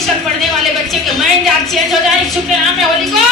Tuition पढ़ने वाले बच्चे के माइंड आज चेंज हो जाए। शुक्र नाम है होली को।